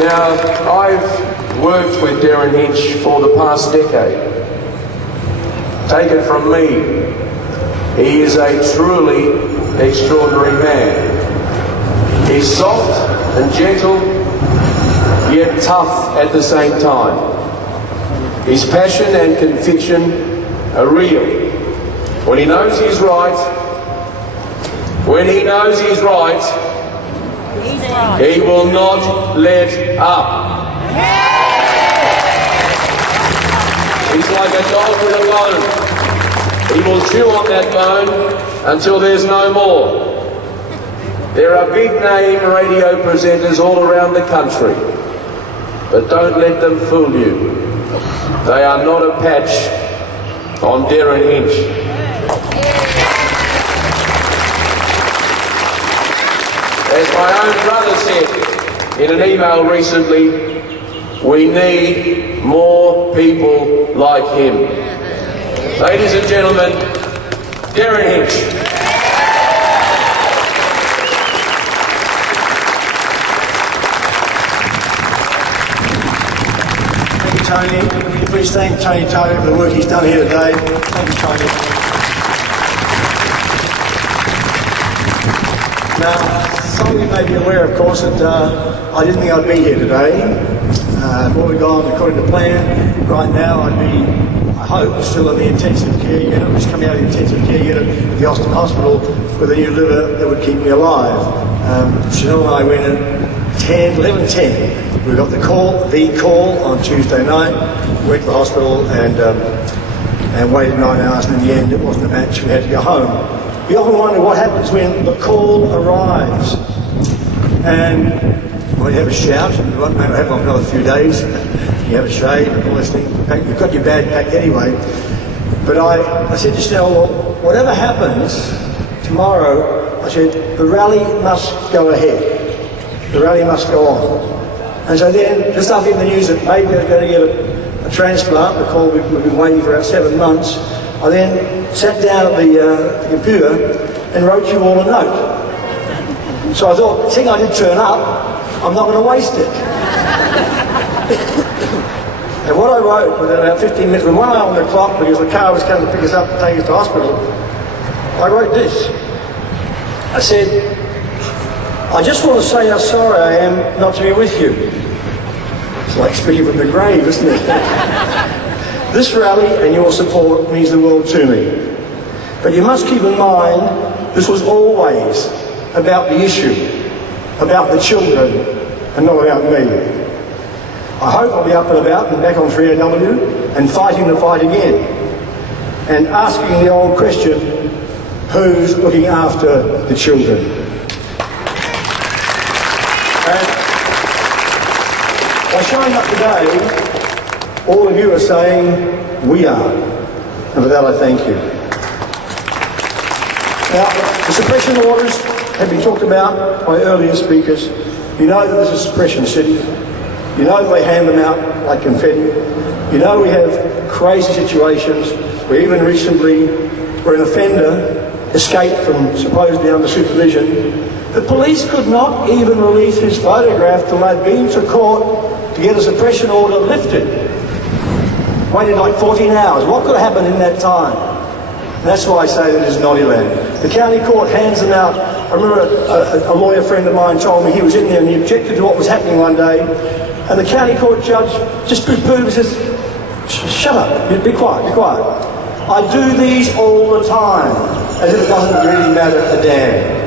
Now, I've worked with Derryn Hinch for the past decade. Take it from me, he is a truly extraordinary man. He's soft and gentle, yet tough at the same time. His passion and conviction are real. When he knows he's right, he will not let up. He's like a dog with a bone. He will chew on that bone until there's no more. There are big-name radio presenters all around the country, but don't let them fool you. They are not a patch on Derryn Hinch. As my own brother said in an email recently, we need more people like him. Ladies and gentlemen, Derryn Hinch. Thank you, Tony. Please thank Tony Taylor for the work he's done here today. Thank you, Tony. Now, some of you may be aware, of course, that I didn't think I'd be here today. If all had gone according to plan, right now I'd be, I hope, still in the intensive care unit, just coming out of the intensive care unit at the Austin Hospital with a new liver that would keep me alive. Chanel and I went at 11:10. We got the call on Tuesday night, went to the hospital and waited 9 hours, and in the end it wasn't a match, we had to go home. We often wonder what happens when the call arrives. And well, you have a shout, you won't have one for another few days, you have a shave, all this thing, you've got your bag packed anyway. But I said to Snell, well, whatever happens tomorrow, I said, the rally must go ahead. The rally must go on. And so then, just after the news that maybe I was going to get a transplant, the call we've been waiting for about 7 months, I then sat down at the computer and wrote you all a note. So I thought, seeing I did turn up, I'm not going to waste it. And what I wrote within about 15 minutes, with one eye on the clock because the car was coming to pick us up and take us to hospital, I wrote this. I said, I just want to say how sorry I am not to be with you. It's like speaking from the grave, isn't it? This rally and your support means the world to me. But you must keep in mind, this was always about the issue, about the children, and not about me. I hope I'll be up and about and back on 3AW and fighting the fight again, and asking the old question, who's looking after the children? And by showing up today, all of you are saying, we are. And for that I thank you. Now, the suppression orders have been talked about by earlier speakers. You know that this is a suppression city. You know that they hand them out like confetti. You know we have crazy situations where even recently, where an offender escaped from supposedly under supervision, the police could not even release his photograph till they'd been to court to get a suppression order lifted. Waited like 14 hours. What could have happened in that time? And that's why I say that it's Noddyland. The county court hands them out. I remember a lawyer friend of mine told me he was in there and he objected to what was happening one day, and the county court judge just pooh-poohed and says, shut up, be quiet, be quiet. I do these all the time, as if it doesn't really matter a damn.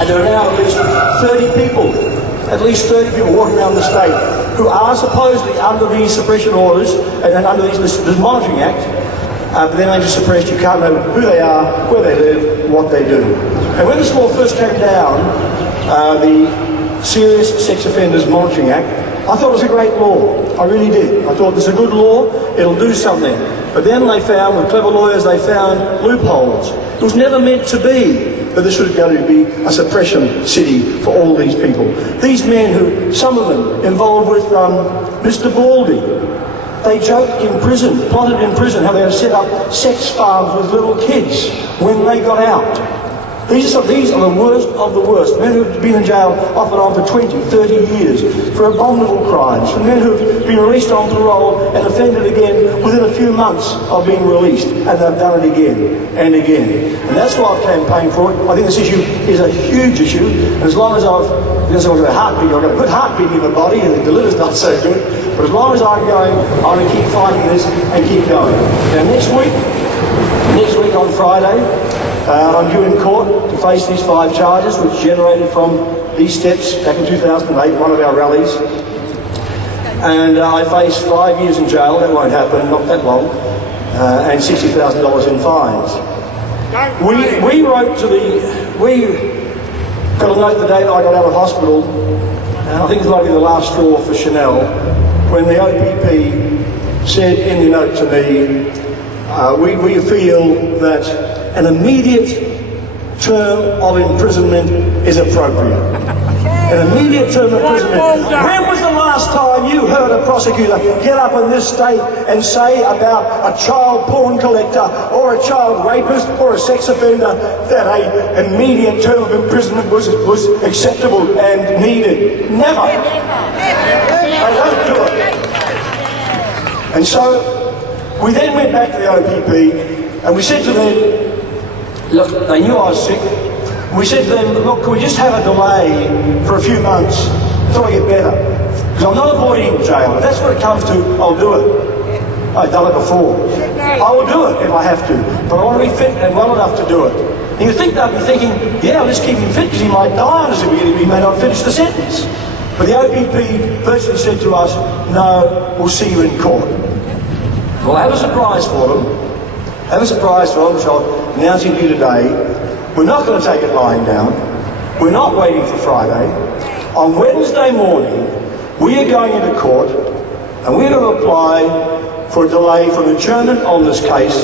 And there are now at least 30 people walking around the state who are supposedly under these suppression orders and under this Monitoring Act, but then they just suppressed. You can't know who they are, where they live, what they do. And when this law first came down, the Serious Sex Offenders Monitoring Act, I thought it was a great law. I really did. I thought it's a good law, it'll do something. But then they found, with clever lawyers, they found loopholes. It was never meant to be that this was going to be a suppression city for all these people. These men who, some of them, involved with Mr. Baldy, they joked in prison, plotted in prison, how they had set up sex farms with little kids when they got out. These are the worst of the worst. Men who've been in jail off and on for 20, 30 years for abominable crimes. For men who've been released on parole and offended again within a few months of being released. And they've done it again and again. And that's why I've campaigned for it. I think this issue is a huge issue. And as long as I've got a heartbeat, I've got a good heartbeat in my body, and the liver's not so good. But as long as I'm going, I'm going to keep fighting this and keep going. Now next week on Friday, I'm due in court to face these 5 charges, which generated from these steps back in 2008, one of our rallies. And I face 5 years in jail. That won't happen, not that long, and $60,000 in fines. We got a note the day that I got out of hospital, and I think it might be the last straw for Chanel, when the OPP said in the note to me, we feel that an immediate term of imprisonment is appropriate. An immediate term of imprisonment. When was the last time you heard a prosecutor get up in this state and say about a child porn collector or a child rapist or a sex offender that an immediate term of imprisonment was acceptable and needed? Never. They don't do it. And so we then went back to the OPP and we said to them, look, they knew I was sick. We said to them, look, can we just have a delay for a few months until I get better? Because I'm not avoiding jail. If that's what it comes to, I'll do it. I've done it before. I will do it if I have to. But I want to be fit and well enough to do it. And you think they'll be thinking, yeah, let's keep him fit because he might die on us if he may not finish the sentence. But the OPP virtually said to us, no, we'll see you in court. Well, I have a surprise for them. Which I'll announce to you today. We're not going to take it lying down. We're not waiting for Friday. On Wednesday morning, we are going into court and we're going to apply for a delay for an adjournment on this case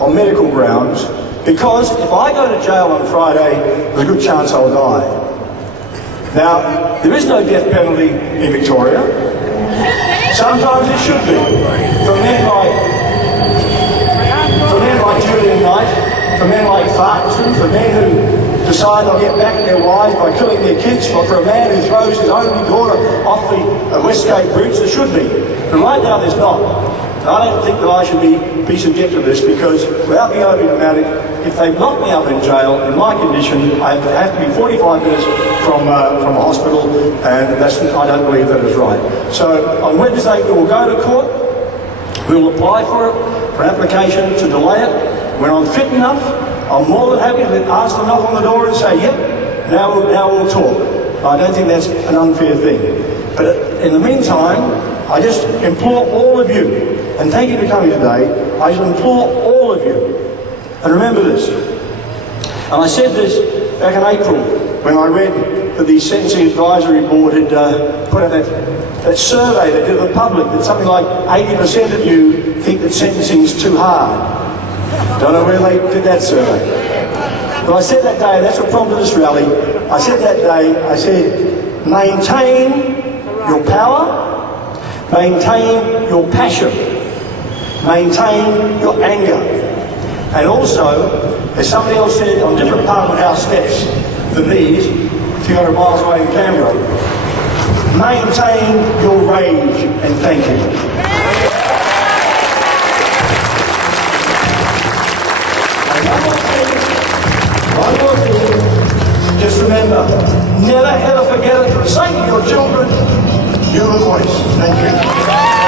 on medical grounds, because if I go to jail on Friday, there's a good chance I'll die. Now, there is no death penalty in Victoria. Sometimes it should be. For men like Julian Knight, for men like Farquharson, for men who decide they'll get back at their wives by killing their kids, for a man who throws his only daughter off the Westgate Bridge, there should be. But right now there's not. And I don't think that I should be subject to this, because without being overly dramatic, if they lock me up in jail in my condition, I have to be 45 minutes from a hospital, and I don't believe that is right. So on Wednesday we will go to court. We will apply for an application to delay it. When I'm fit enough, I'm more than happy to ask them to knock on the door and say, yep, now we'll talk. I don't think that's an unfair thing. But in the meantime, I just implore all of you, and thank you for coming today, I just implore all of you, and remember this, and I said this back in April when I read that the Sentencing Advisory Board had put out that survey they did to the public, that something like 80% of you think that sentencing is too hard. Don't know where they did that survey. But I said that day, that's what prompted this rally, I said that day, I said, maintain your power, maintain your passion, maintain your anger. And also, as somebody else said on different Parliament House steps than these, a few hundred miles away in Canberra, maintain your rage, and thank you. One more thing, just remember, never ever forget it, for the sake of your children, you're the voice. Thank you.